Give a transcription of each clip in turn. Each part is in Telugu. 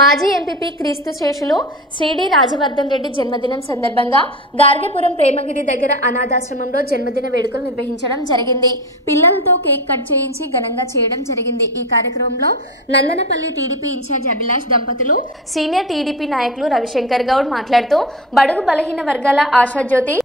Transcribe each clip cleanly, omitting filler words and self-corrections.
మాజీ ఎంపీపీ క్రీస్తు శేషులు శ్రీడి రాజవర్ధన్ రెడ్డి జన్మదినం సందర్భంగా గార్గేపురం ప్రేమగిరి దగ్గర అనాథాశ్రమంలో జన్మదిన వేడుకలు నిర్వహించడం జరిగింది. పిల్లలతో కేక్ కట్ చేయించి ఘనంగా చేయడం జరిగింది. ఈ కార్యక్రమంలో నందనపల్లి టీడీపీ ఇన్ఛార్జ్ అభిలాష్ దంపతులు, సీనియర్ టీడీపీ నాయకులు రవిశంకర్ గౌడ్ మాట్లాడుతూ బడుగు బలహీన వర్గాల ఆశాజ్యోతి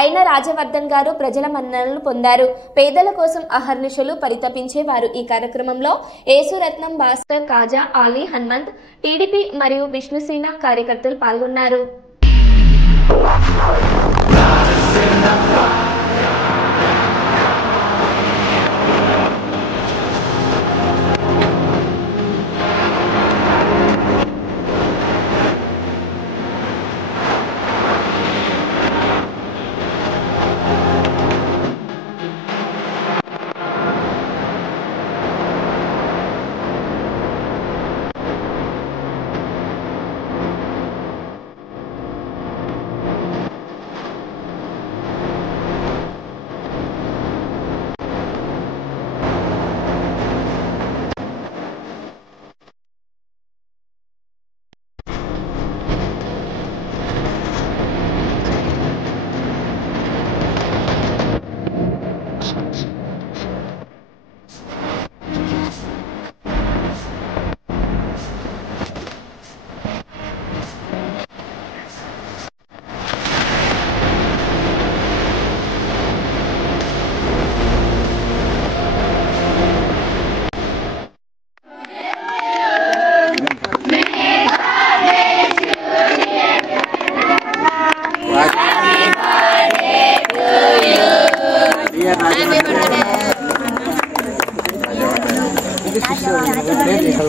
అయిన రాజవర్ధన్ గారు ప్రజల మన్ననలు పొందారు. పేదల కోసం అహర్నిశలు పరితపించేవారు. ఈ కార్యక్రమంలో యేసురత్నం, భాస్కర్, కాజా, ఆలీ, హనుమంత్, టీడీపీ మరియు విష్ణుసేన కార్యకర్తలు పాల్గొన్నారు.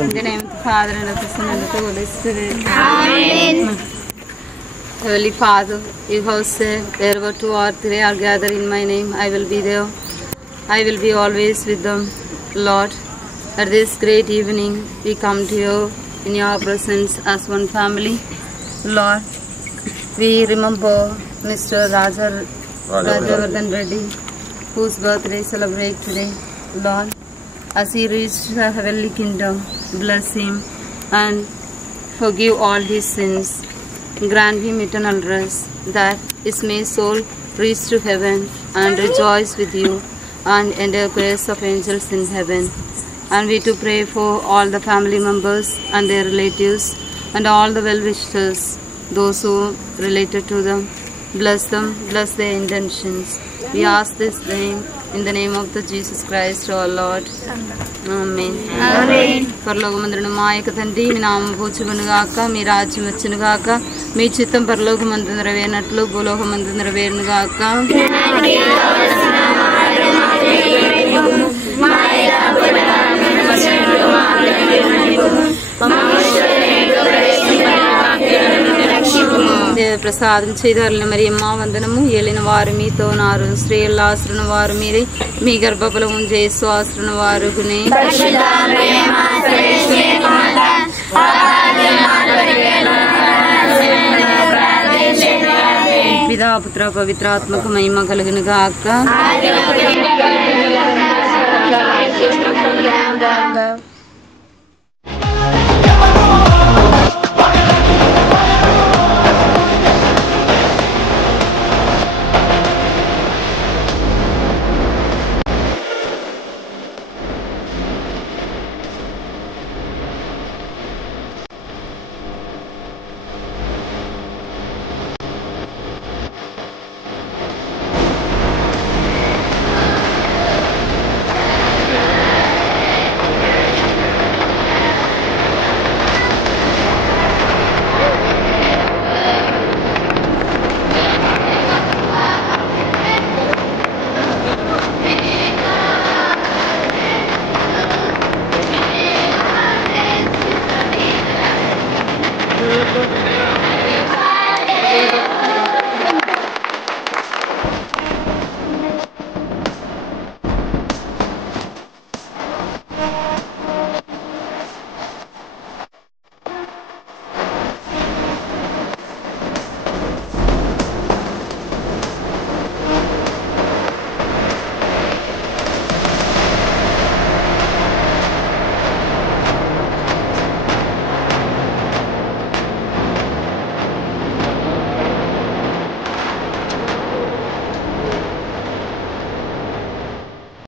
In the name of the Father and of the Son and of the Holy Spirit. Amen. Heavenly Father, you have said, wherever two or three are gathered in my name, I will be there. I will be always with them. Lord, at this great evening, we come to you in your presence as one family. Lord, we remember Mr. Rajavardhan Reddy, whose birthday celebrate today. Lord, as he reached the heavenly kingdom, bless him and forgive all his sins. Grant him eternal rest, that his may soul reach to heaven and rejoice with you and enter grace of angels in heaven. And we to pray for all the family members and their relatives and all the well-wishers, those who related to them. Bless them, bless their intentions. We ask this name in the name of the Jesus Christ our Lord. Amen. Amen. పరలోకమందున మా యొక్క తండ్రి, మీ నామము పూజించుగాక, మీ రాజ్యం వచ్చునుగాక, మీ చిత్తం పరలోకమందు నెరవేరినట్లు భూలోకమందు నెరవేరునుగాక. ప్రసాదం చేయదరలిన మరి అమ్మ వందనము. ఏలిన వారు మీతో నారు, స్త్రీల ఆశ్రన వారు మీరే, మీ గర్భఫలము యేసు ఆశ్రన వారు. పితా పుత్ర పవిత్రాత్మక మహిమ కలుగును గాక.